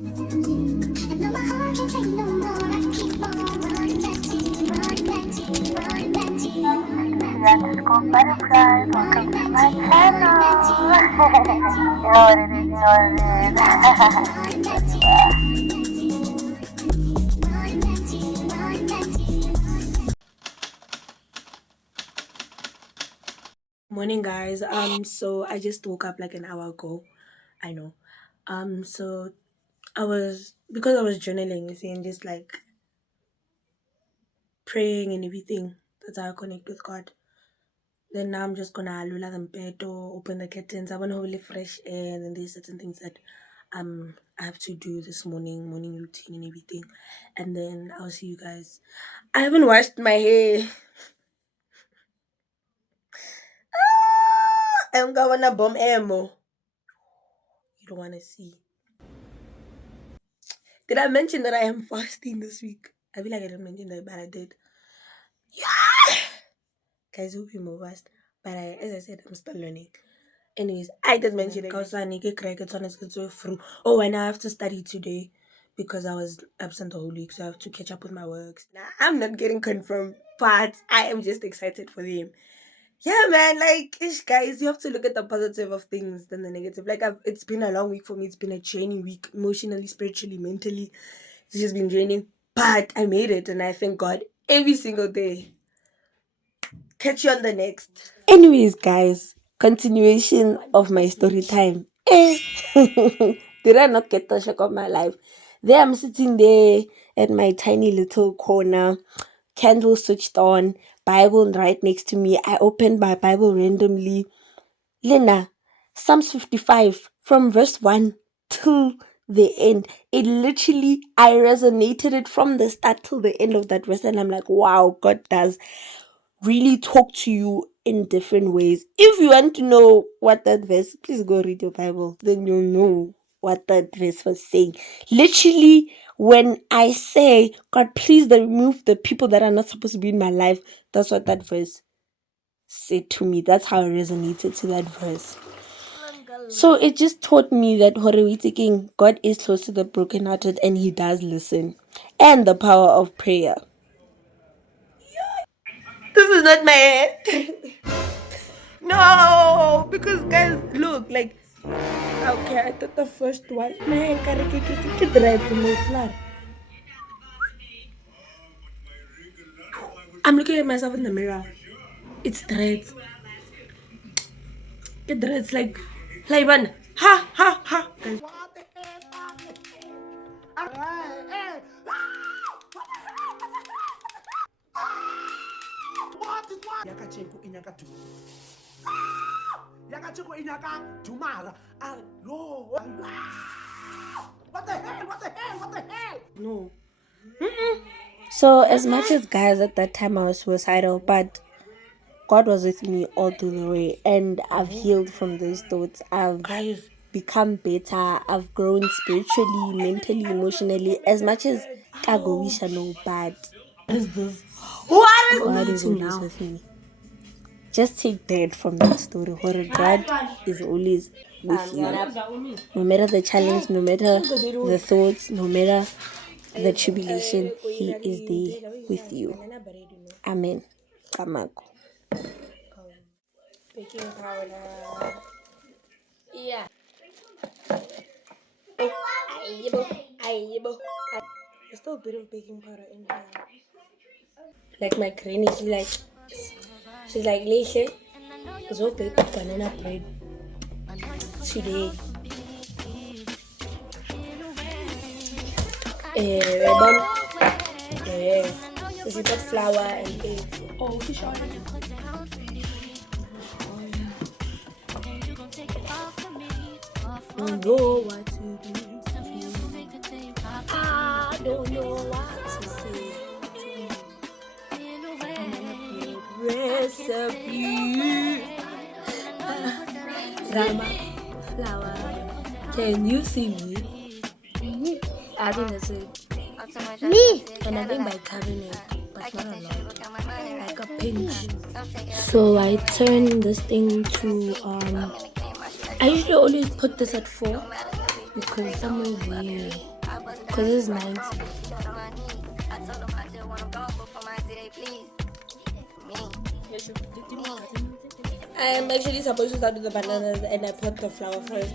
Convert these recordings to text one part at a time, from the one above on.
Butterfly, welcome to my channel. You know what it is, you know what it is. Morning, guys. So I just woke up like an hour ago. I know. So because I was journaling, you see, and just like praying and everything. That's how I connect with God. Then now I'm just gonna lula the bed or open the curtains. I wanna really fresh air, and then there's certain things that I have to do this morning routine and everything. And then I'll see you guys. I haven't washed my hair. I'm gonna bomb ammo. You don't wanna see. Did I mention that I am fasting this week? I feel like I didn't mention that, but I did. Yeah! Guys, hope you move fast. But as I said, I'm still learning. Anyways, I did mention it. Oh, and I have to study today because I was absent the whole week, so I have to catch up with my works. Now, I'm not getting confirmed, but I am just excited for them. Yeah, man, like, guys, you have to look at the positive of things than the negative. Like, it's been a long week for me. It's been a draining week, emotionally, spiritually, mentally. It's just been draining, but I made it, and I thank God every single day. Catch you on the next. Anyways, guys, continuation of my story time. Did I not get the shock of my life? There I'm sitting there at my tiny little corner, candle switched on, Bible right next to me. I opened my Bible randomly. Lena, Psalms 55 from verse 1 to the end. It literally, I resonated it from the start till the end of that verse, and I'm like, wow, God does really talk to you in different ways. If you want to know what that verse, please go read your Bible, then you'll know what that verse was saying. Literally, when I say, God, please remove the people that are not supposed to be in my life, that's what that verse said to me. That's how I resonated to that verse. So it just taught me that King, God is close to the brokenhearted and He does listen. And the power of prayer. This is not my head. No, because guys, look, like, okay, I thought the first one, man, I'm looking at myself in the mirror. It's dreads. Get dreads like one. Ha ha ha. Guys. What the hell? No. So as much as guys at that time I was suicidal, but God was with me all through the way, and I've healed from those thoughts. I've become better. I've grown spiritually, mentally, emotionally. As much as Kagowisha no bad. What is this? What is God is always now? With me. Just take that from that story. Where God is always with you. No matter the challenge, no matter the thoughts, no matter the tribulation, He is there with you. Amen. Kamako. Baking powder. Yeah. There's still a bit of baking powder in here. Like my granny, she's like, Leisha, it's all baked with banana bread today. Ribbon. Yeah. So she put flour and eggs. Oh, fish oil. Don't know what to do. I don't know what to say. Recipe. Rama flour. Can you see me? I think that's it. Me. And I think by carving it, but not a lot. Like a pinch. So I turn this thing to I usually always put this at 4, Because somewhere there. Because it's 90. I am actually supposed to start with the bananas and I put the flour first.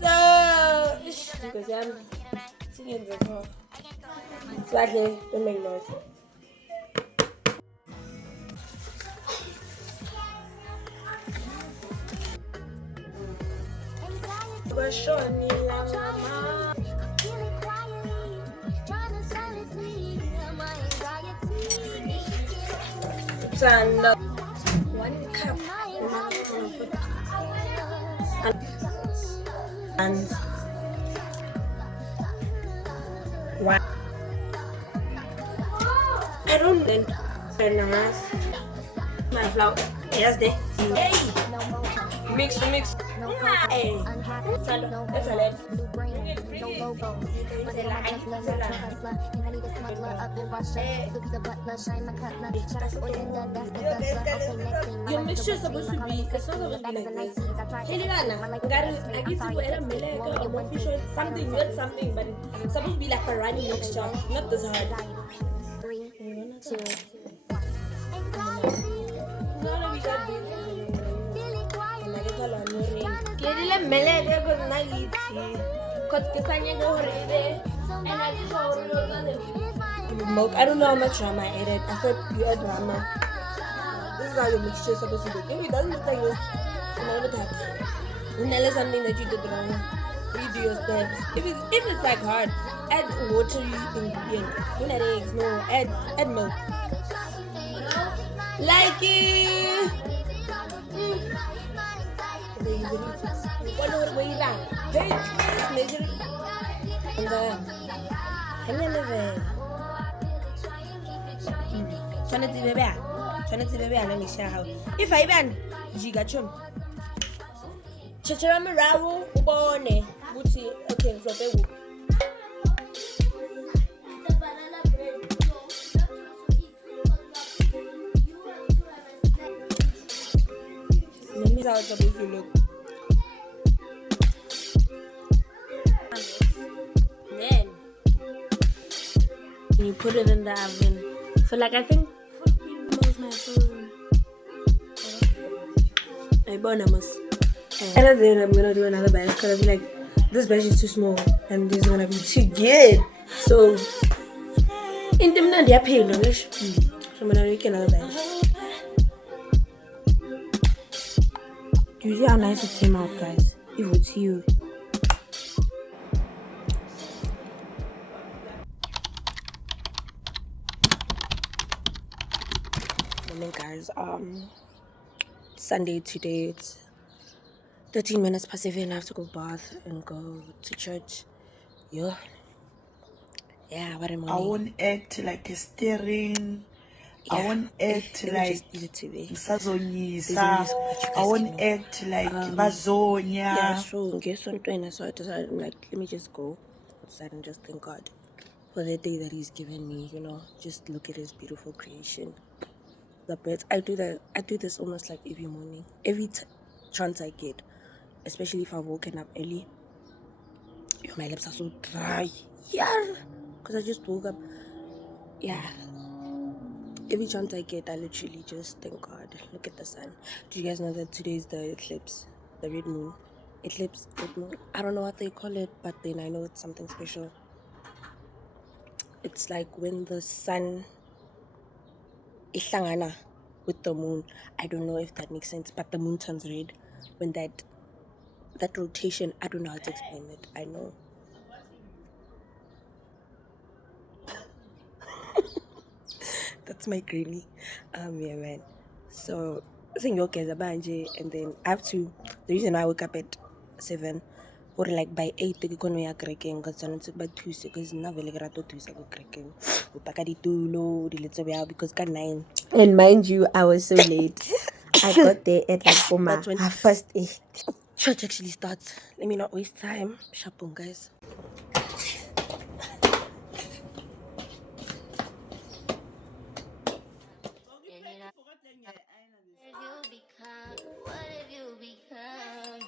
So, because I'm singing the song. Slightly, don't make noise. And 1 cup and one. I don't think bananas. My flour. Yes, they. Hey, mix. Hey, salo. That's a lot. Your mixture is supposed to be, it's not supposed to be like this. Helilana, I give you a meleka or fish or something, weird something, but it's supposed to be like a runny mixture, not this hard. Milk. I don't know how much drama I added. I said you add drama. This is how your mixture is supposed to look. If it doesn't look like this, another type. Unless something that you did wrong. Redo your steps. If it's like hard, add watery ingredient. Don't add eggs. No, add milk. Like it. One way back. Hey, measure it. And then tshwanetse be bjana mešha ya gago if a e bjana jika tšhono tšhetšhela morago o bone botse okay flope go how it's supposed to look. Then you put it in the oven for like I think 14 minutes. My phone. I bonus. And then I'm gonna do another batch because I feel like this batch is too small and this is gonna be too good. So in the minute they're paying English. So I'm gonna make another batch. Do you see how nice it came out, guys? It would see you. Morning, guys. Sunday today. It's 13 minutes past 7. I have to go bath and go to church. Yeah, what a morning. I won't act like a steering. I won't act like Msazonyisa. I won't act like Bazonia. Yeah, so guess on 20, so I decided, like, let me just go outside and just thank God for the day that He's given me, just look at His beautiful creation. The birds, I do this almost like every morning, every chance I get, especially if I've woken up early. My lips are so dry, because I just woke up. Every chance I get, I literally just thank God. Look at the sun. Do you guys know that today is the eclipse, the red moon? Eclipse, red moon. I don't know what they call it, but then I know it's something special. It's like when the sun ihlangana with the moon. I don't know if that makes sense, but the moon turns red when that rotation. I don't know how to explain it. I know. That's my granny. Man. So I think okay, and then I have to. The reason I wake up at 7, or like by 8, ke kono ya kerekeng because tshwanetse ba thuse because nna vele ke rata thusa go kerekeng go paka ditulo diletse bja because ka 9. And mind you, I was so late. I got there at like 8:30. Church actually starts. Let me not waste time. Sharpon, guys. What have you become?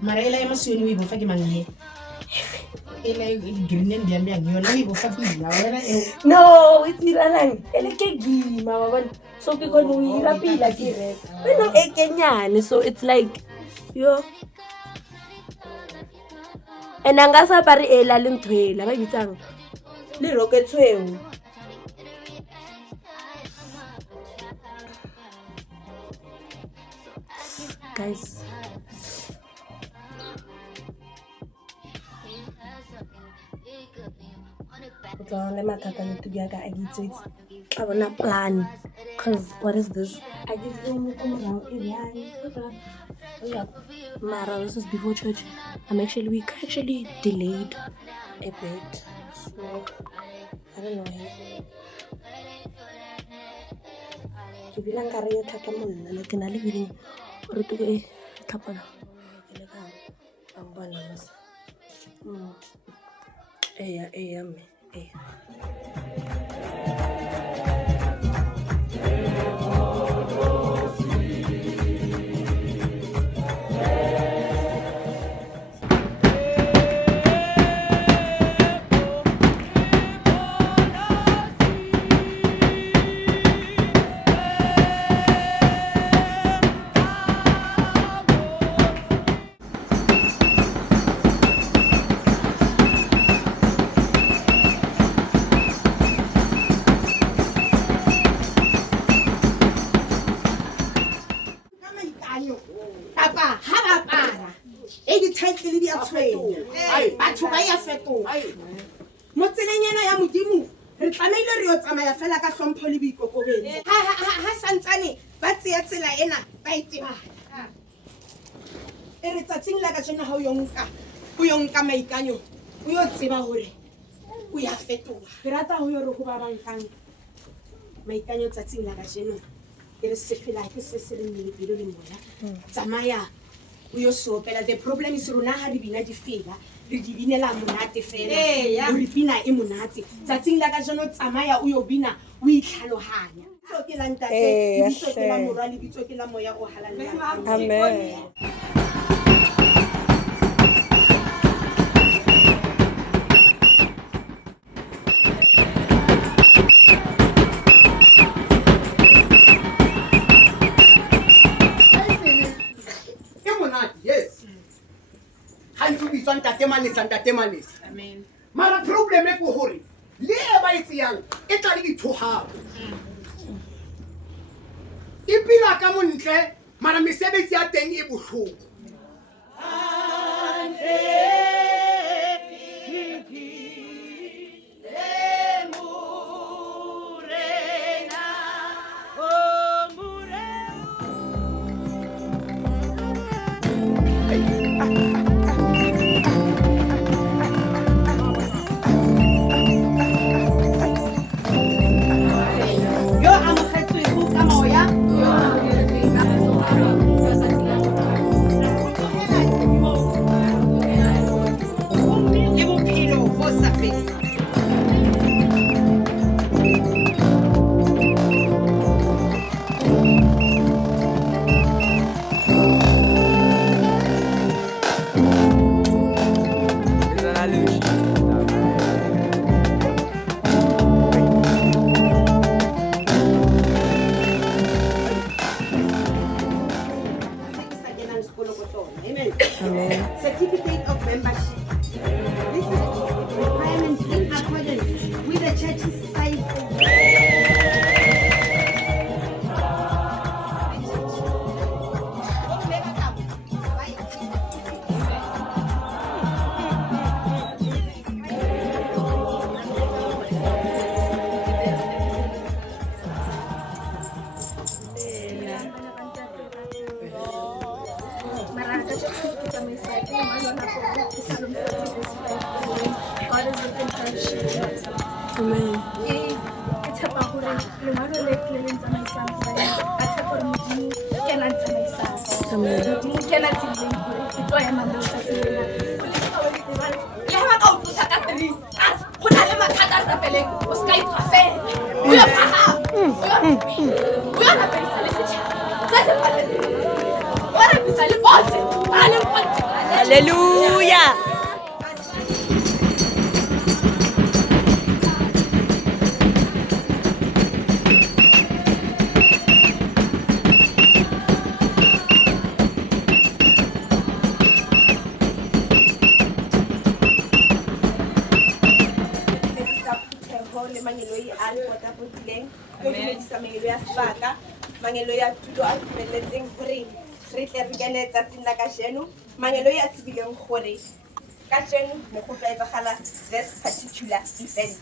Mara ela ema sioni wibo fa ke manghe. Ela green and yam yona wibo fa pila wena No, it's iralang. Ele ke gima wabona. So ke kona o ira pila ke re. Wena e kenyane, so it's like yo. And angasa pare ela le ntwela ba bitsang. Le rocket tshweu. Guys, le mathata le tu ya ka a gitse I wanna plan cuz what is this? I just don't know Mara, this is before church. We actually delayed a bit. So I don't know. Ke bilang ka re yo thata monna le ke na le feeling gore tu e tlhapana ke le ka ba bona masa me batho ba ya fetoga mo tseleng ya modimo re tlameile re yo tsamaya fela ka hlompho le boikokobetso ha santsane ba tseya tsela ena ba e tebana e re tsatsing la ka jena ha o yo nka maikanyo o yo tseba hore o ya fetoga ke rata ho yo re go ba bankang maikanyo tsatsing la ka jeno ke re se fela ke se se re mmele pelo le moya tsamaya o yo sopela. The problem is rona ha di bina di fela re di binela monate fela re bina e monate tsatsing la ka jeno tsamaya o yo bina o itlhalohanya so ke lanta ke bitso ke la morwa le bitso ke la moya o halala amen. Amen. Mara problem e ko hore le e ba itsiyang e tla le dithohako e pila ka montle mara mesebetsi ya teng e bohloko Certificate of membership. This is requirements in accordance with the church's site. God is within her. Amen. Ke tshepa gore lengwalo le le ntsamaisang fela a tshepa gore modimo ke ena ntsamaisang Amen. modimo ke ena tsileng gore ke tlo ema le letsatsi lena le ga ba ka o tlosa ka three go na le mathata a rapeleng o se ka ipha fela o yo phaga o yo rapelisa le setšhaba se se paletseng o rapisa le botlhe ba leng kwa Hallelujah. le mangelo a le potapotileng go dumedisa mangelo ya sebaka mangelo ya tulo a dumeletseng gore re tle re kene tsatsing la kajeno mangelo ya tsebileng gore kajeno mo go tla etsagala this particular event.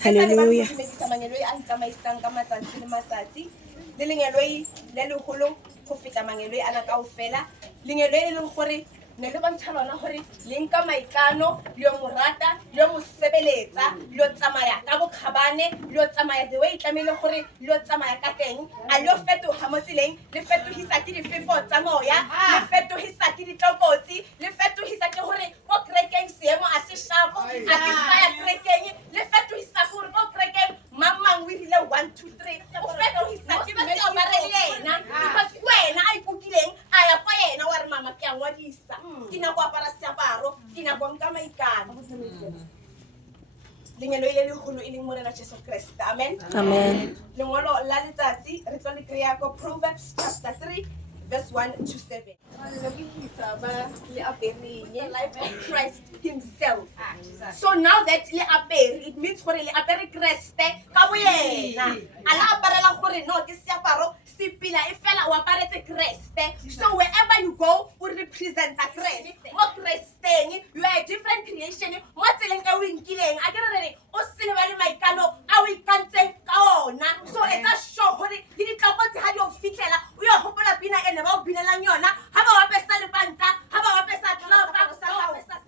Hallelujah. Dumedisa mangelo a itsamaisang ka matsatsi le matsatsi le lengelo le legolo go feta mangelo a na kaofela lengelo e leng gore ne le bontsha lona gore le nka maikano le yo morata le yo mosebeletsa le yo tsamaya ka bokgabane le yo tsamaya the way tlamehile gore le yo tsamaya ka teng a le yo fetoga mo tseleng le fetogisa ke difefo tsa moya le fetogisa ke ditlokotsi le fetogisa ke gore ko kerekeng seemo a se shapo a ke saya kerekeng le fetogisa gore ko kerekeng mamang o irile 1 2 3 o fetogisa ke ba se obare le yena because wena a ikukileng a ya kwa yena wa re mama ke a ngwadisa ke na go apara seaparo ke na go nka maikano lengelo ile le holo e leng morena Jesu Kriste amen Amen. lengolo la letsatsi re tlo le kreya ko Proverbs chapter 3 verse 1 to 7 the life of Christ himself so now that le apere it means gore le apere Kriste ka boyena ala aparela gore no ke seaparo se pila e fela o aparetse Kriste so wherever you go o represent the Christ mo Kristeng you are a different creation mo tseleng e o inkileng a ke re o se le ba le maikano a o ikantseng ka ona so etsa sure gore le ditlokotsi ha di o fitlhela o yo hopola pina ene ba o binelang yona ha ba wa pesa le banta ha ba wa pesa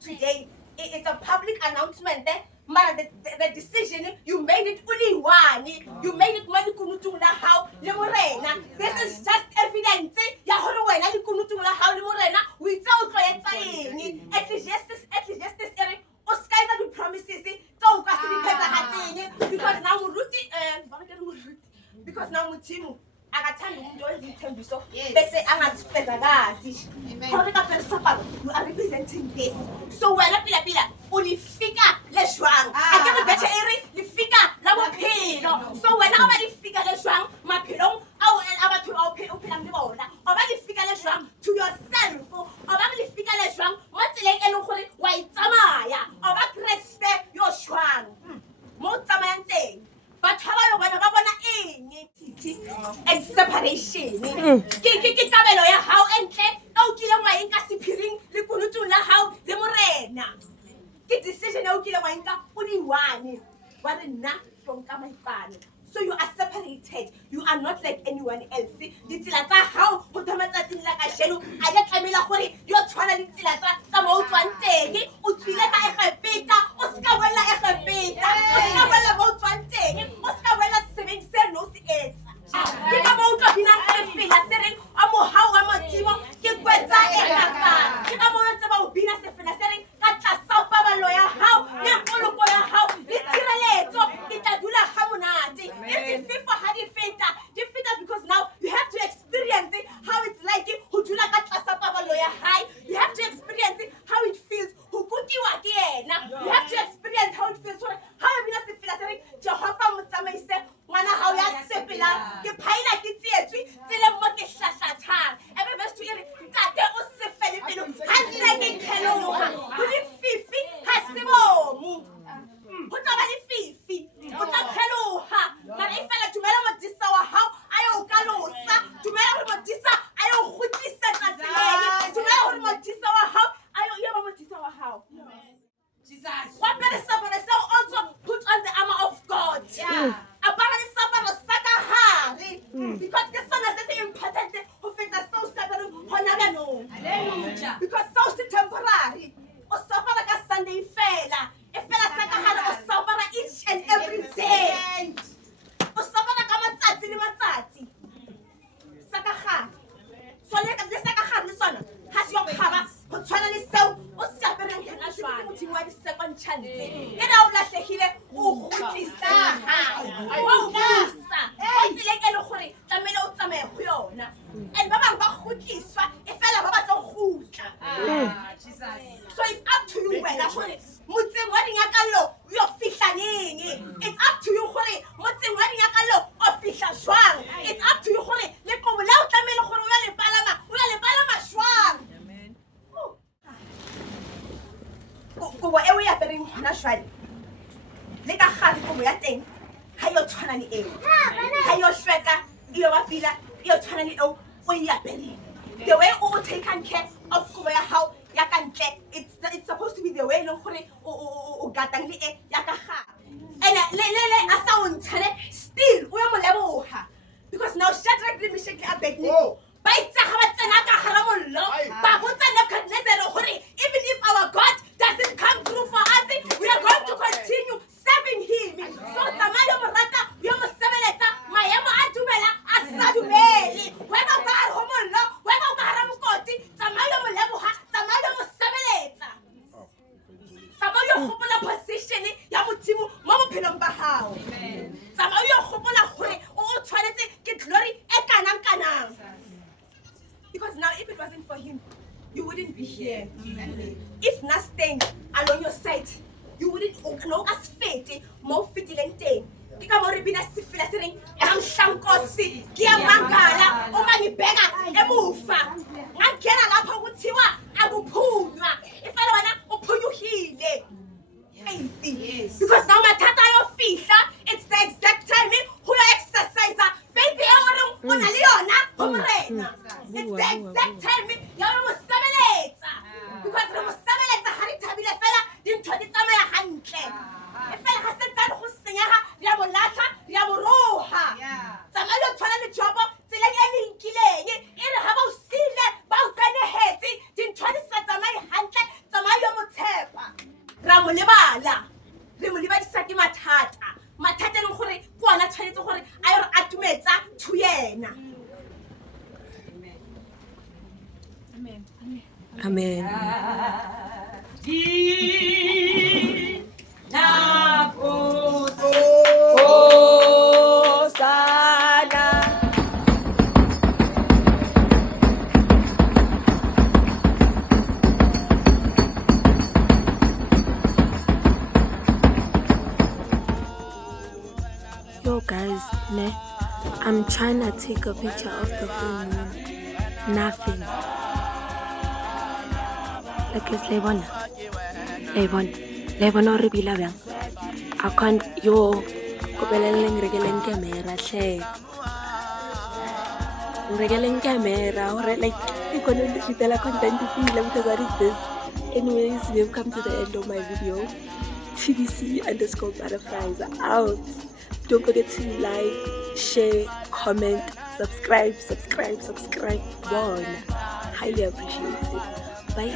today it's a public announcement but the decision you made it only one you made it money kunutung la hao le morena this is just evidence ya hore wena le kunutung la hao le morena o itse o tlo etsa eng Ecclesiastes ere o skaisa di promises tso ka se di phetahatseng because now muthimu akathanda umuntu owenza ithembiso bese angazifeza kazi hore ka persapalo you are representing this so wena pila ulifika le jwang akere bethe ere lifika la bophelo so wena ga ba lifika le jwang maphelong ao abatho ba o phelang le bona o ba lifika le jwang to yourself o ba lifika le jwang mo tseleng e leng gore wa itsamaya o ba Kriste yo jwang mo tsamayang teng batho ba bona eng and separation ke kabelo ya hao entle o kile wa enka sephiring le kunutung la hao le morena ke decision o kile wa enka o di one wa re nna tonka maipano so you are separated you are not like anyone else ditsela tsa hao go thoma tsatsing la ka shelo a ke tlamela gore yo tshwana le ditsela tsa mo tswang teng o tswile ka egepeta o ska wela egepeta o ska wela mo tswang teng o ska wela sebeng se no se etsa ke ka mo tlo binang se fela se reng a mo hao wa motsimo ke kwetsa ekaka ke ka mo ntse ba o bina se fela se reng ka tlasa pabalo ya hao le poloko ya hao le tshireletso ke tla dula ga monate it's FIFA how di feta because now you have to experience how it's like ho dula ka tlasa pabalo ya hao you have to experience most temporary. O suffer ka Sunday fela. E fela sa ka gale o suffer each and every day. O suffer ka matsatsi le matsatsi. Sa ka gale. So le sa ka gale le sona. Has your khaba go tshwana le seo o se apereng hena jwale. Modimo wa di second chance. E na o lahlehile o khutlisa. O busa. O tsile ke le gore tlamele o tsamaye go yona. And ba bang ba khutliswa e fela ba batla go khutla. Jesus. So it's up to you wena gore motseng wa dinyakalo yo fihla neng. It's up to you gore motseng wa dinyakalo o fihla jwang. It's up to you gore le kobo la o tlamele gore o ya le palama jwang. Amen. Kobo e o ya pereng hona jwale. Le ka gale kobo ya teng ha yo tshwana le eo. Ha yo shweka yo ba pila yo tshwana le eo o ya pereng. The way o taken care of kobo ya hao ya kantle, it's supposed to be the way no gore o gatang le e ya ka ga. And le asa o ntshele still o ya mo leboha because now Shadrach le Meshach le Abednego ba itse ga ba tsena ka gare mollo ba botsa Nebuchadnezzar gore even if our God doesn't come through for us, we are going to continue serving him. So tsamaya mo rata yo mo sebeletsa maemo a dumela a sa dumele. Wena ba ho mollo wena ba ra mokoti tsamaya mo leboha tsamaya mo sebeletsa. Tsamaya go gopola position ya modimo mo bophelong ba hao. Amen. Tsamaya go gopola gore o tshwanetse ke glory e kanang. Because now if it wasn't for him, you wouldn't be here. If nothing along your side, you wouldn't know as fate, more fitileng teng. Ke ka mo re bina sifela se reng am shankosi ke ya mangala o mangibheka emuva ngangena lapha kuthiwa akuphunywa ifela wena uphunyuhile. Faith. Because now matata ayofihla, it's the exact time who exercise faith e ona le yona go morena. It's the exact time ya mo sebeletsa. Because re mo sebeletsa ha re thabile fela dintho di tsamaya hantle. E fela ha se tsana go senyega ya mo latha ya mo roha. Tsamaya o tshwana le jobo tsela e linkileng e re ha ba o sile ba o kanehetse dintho di sa tsamaye hantle tsamaya mo tshepa. Ra mo lebala re mo lebadisa ke mathata le gore ke ona tshwanetse gore a re atumetsa to yena. Amen. Yo guys, I'm trying to take a picture of the full moon. Nothing. Like it's Lebon or Bila Bang. I can't yo Copeleng regaling camera share. Regaling camera or like you couldn't shoot the content to feel because what is this? Anyways, we've come to the end of my video. TBC_butterflies out. Don't forget to like, share, comment, subscribe. Highly appreciate it. Bye.